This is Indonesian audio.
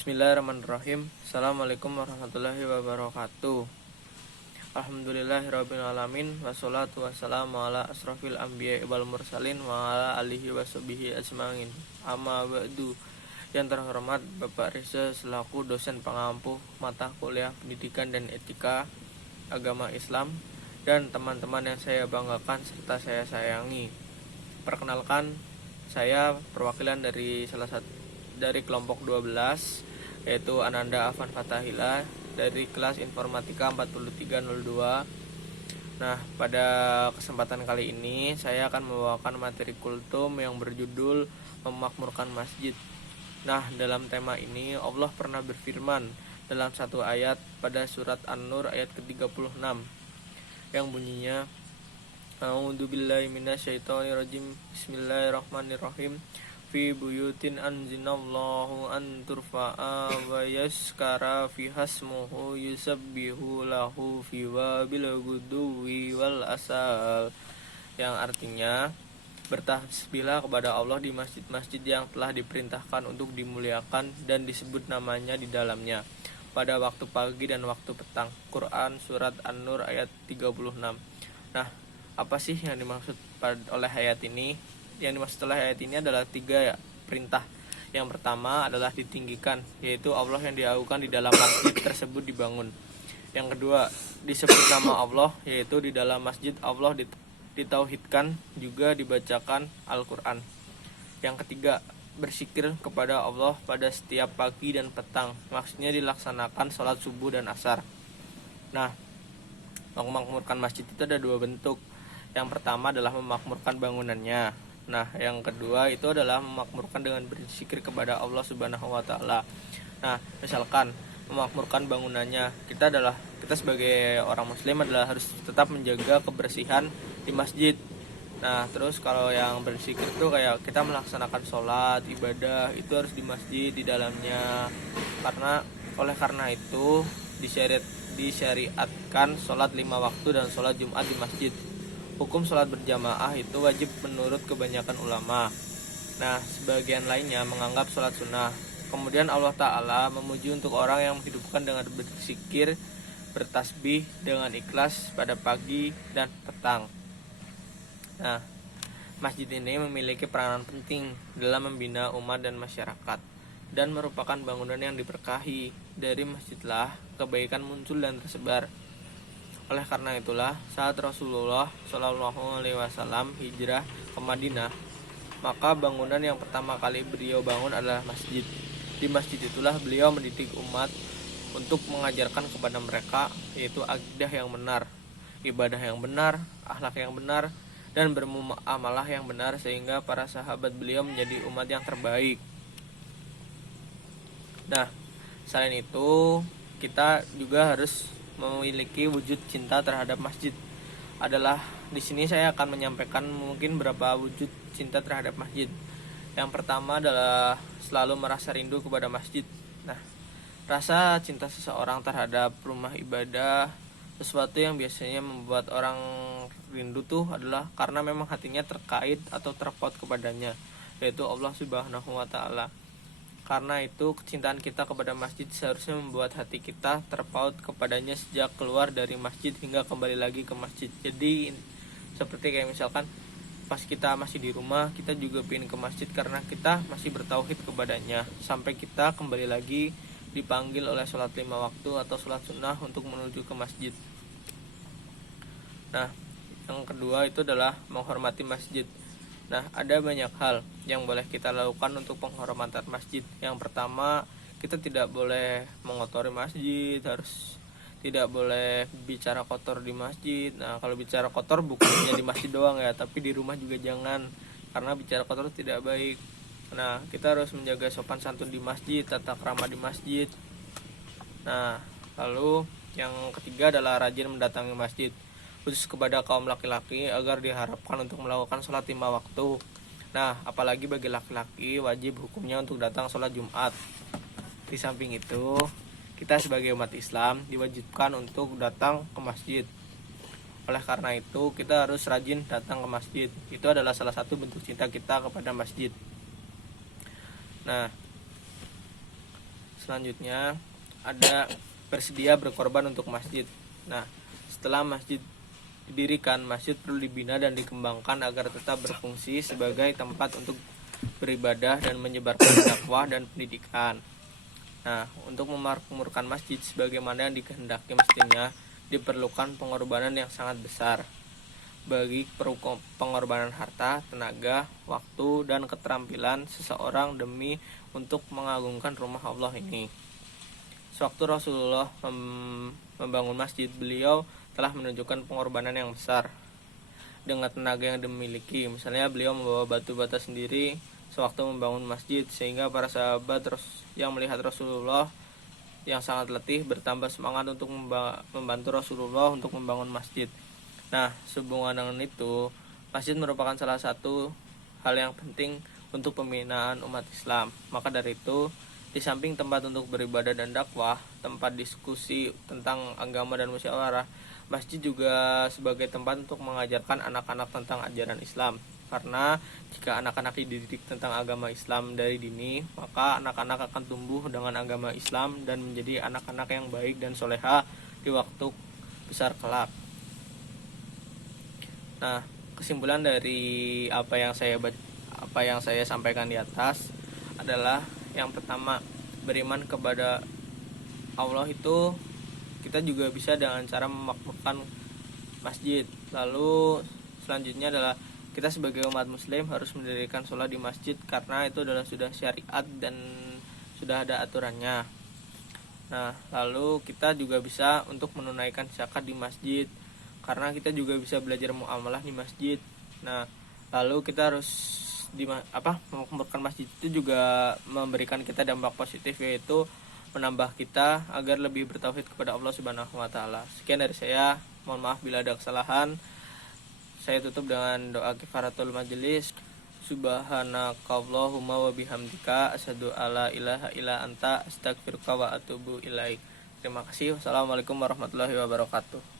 Bismillahirrahmanirrahim. Assalamualaikum warahmatullahi wabarakatuh. Alhamdulillahirabbil alamin wassalatu wassalamu ala asrofil anbiya'i wal mursalin wa ala alihi washabihi ajmain. Amma ba'du. Yang terhormat Bapak Reza selaku dosen pengampu mata kuliah Pendidikan dan Etika Agama Islam dan teman-teman yang saya banggakan serta saya sayangi. Perkenalkan, saya perwakilan dari kelompok 12, yaitu Ananda Afan Fatahila dari kelas Informatika 4302. Nah, pada kesempatan kali ini saya akan membawakan materi kultum yang berjudul Memakmurkan Masjid. Nah, dalam tema ini Allah pernah berfirman dalam satu ayat pada surat An-Nur ayat ke-36 yang bunyinya A'udzubillahi minasyaitonirrajim. Bismillahirrahmanirrahim. Fi buyutin anzinallahu an turfa'a wa yaskara fi hasmuhu yusabbihu lahu fi wabil guduwi wal asal, yang artinya bertasbihlah kepada Allah di masjid-masjid yang telah diperintahkan untuk dimuliakan dan disebut namanya di dalamnya pada waktu pagi dan waktu petang. Quran surat An-Nur ayat 36. Nah, apa sih yang dimaksud oleh ayat ini? Yang dimaksud oleh ayat ini adalah 3 perintah. Yang pertama adalah ditinggikan, yaitu Allah yang diagukan di dalam masjid tersebut dibangun. Yang kedua, disebut nama Allah, yaitu di dalam masjid Allah ditauhidkan, juga dibacakan Al-Quran. Yang ketiga, berzikir kepada Allah pada setiap pagi dan petang, maksudnya dilaksanakan sholat subuh dan asar. Nah, memakmurkan masjid itu ada 2 bentuk. Yang pertama adalah memakmurkan bangunannya. Nah, yang kedua itu adalah memakmurkan dengan berzikir kepada Allah Subhanahu wa taala. Nah, misalkan memakmurkan bangunannya, kita sebagai orang muslim adalah harus tetap menjaga kebersihan di masjid. Nah, terus kalau yang berzikir itu kayak kita melaksanakan sholat, ibadah itu harus di masjid di dalamnya. Oleh karena itu disyariatkan sholat 5 waktu dan sholat Jumat di masjid. Hukum sholat berjamaah itu wajib menurut kebanyakan ulama. Nah, sebagian lainnya menganggap sholat sunnah. Kemudian Allah Ta'ala memuji untuk orang yang menghidupkan dengan berzikir, bertasbih dengan ikhlas pada pagi dan petang. Nah, masjid ini memiliki peranan penting dalam membina umat dan masyarakat dan merupakan bangunan yang diberkahi. Dari masjidlah kebaikan muncul dan tersebar. Oleh karena itulah, saat Rasulullah Shallallahu Alaihi Wasallam hijrah ke Madinah, maka bangunan yang pertama kali beliau bangun adalah masjid. Di masjid itulah beliau mendidik umat untuk mengajarkan kepada mereka, yaitu akidah yang benar, ibadah yang benar, akhlak yang benar, dan bermuamalah yang benar, sehingga para sahabat beliau menjadi umat yang terbaik. Nah, selain itu kita juga harus memiliki wujud cinta terhadap masjid. Di sini saya akan menyampaikan mungkin beberapa wujud cinta terhadap masjid. Yang pertama adalah selalu merasa rindu kepada masjid. Nah, rasa cinta seseorang terhadap rumah ibadah, sesuatu yang biasanya membuat orang rindu tuh adalah karena memang hatinya terkait atau terpaut kepadanya, yaitu Allah Subhanahu wa taala. Karena itu kecintaan kita kepada masjid seharusnya membuat hati kita terpaut kepadanya sejak keluar dari masjid hingga kembali lagi ke masjid. Jadi seperti kayak misalkan pas kita masih di rumah, kita juga ingin ke masjid karena kita masih bertauhid kepadanya, sampai kita kembali lagi dipanggil oleh sholat 5 waktu atau sholat sunnah untuk menuju ke masjid. Nah, yang kedua itu adalah menghormati masjid. Nah, ada banyak hal yang boleh kita lakukan untuk penghormatan masjid. Yang pertama, kita tidak boleh mengotori masjid, tidak boleh bicara kotor di masjid. Nah, kalau bicara kotor bukan hanya di masjid doang ya, tapi di rumah juga jangan, karena bicara kotor tidak baik. Nah, kita harus menjaga sopan santun di masjid, tata krama di masjid. Nah, lalu yang ketiga adalah rajin mendatangi masjid, khusus kepada kaum laki-laki agar diharapkan untuk melakukan sholat 5 waktu. Nah, apalagi bagi laki-laki wajib hukumnya untuk datang sholat Jumat. Di samping itu, kita sebagai umat Islam diwajibkan untuk datang ke masjid. Oleh karena itu, kita harus rajin datang ke masjid. Itu adalah salah satu bentuk cinta kita kepada masjid. Nah, selanjutnya ada bersedia berkorban untuk masjid. Nah, setelah masjid didirikan, masjid perlu dibina dan dikembangkan agar tetap berfungsi sebagai tempat untuk beribadah dan menyebarkan dakwah dan pendidikan. Nah, untuk memakmurkan masjid sebagaimana yang dikehendaki mestinya diperlukan pengorbanan yang sangat besar, bagi pengorbanan harta, tenaga, waktu, dan keterampilan seseorang demi untuk mengagungkan rumah Allah ini. Sewaktu Rasulullah membangun masjid, beliau telah menunjukkan pengorbanan yang besar dengan tenaga yang dimiliki. Misalnya beliau membawa batu bata sendiri sewaktu membangun masjid, sehingga para sahabat yang melihat Rasulullah yang sangat letih bertambah semangat untuk membantu Rasulullah untuk membangun masjid. Nah, sehubungan dengan itu, masjid merupakan salah satu hal yang penting untuk pembinaan umat Islam. Maka dari itu, di samping tempat untuk beribadah dan dakwah, tempat diskusi tentang agama dan musyawarah, masjid juga sebagai tempat untuk mengajarkan anak-anak tentang ajaran Islam. Karena jika anak-anak dididik tentang agama Islam dari dini, maka anak-anak akan tumbuh dengan agama Islam dan menjadi anak-anak yang baik dan soleha di waktu besar kelak. Nah, kesimpulan dari apa yang saya sampaikan di atas adalah yang pertama, beriman kepada Allah itu kita juga bisa dengan cara memakmurkan masjid. Lalu selanjutnya adalah kita sebagai umat muslim harus mendirikan sholat di masjid karena itu adalah sudah syariat dan sudah ada aturannya. Nah, lalu kita juga bisa untuk menunaikan zakat di masjid karena kita juga bisa belajar muamalah di masjid. Nah, lalu kita harus memakmurkan masjid itu juga memberikan kita dampak positif, yaitu menambah kita agar lebih bertauhid kepada Allah Subhanahu wa taala. Sekian dari saya. Mohon maaf bila ada kesalahan. Saya tutup dengan doa kifaratul majelis. Subhanakallahumma wa bihamdika asyhadu alla ilaha illa anta astaghfiruka wa atubu ilaik. Terima kasih. Wassalamualaikum warahmatullahi wabarakatuh.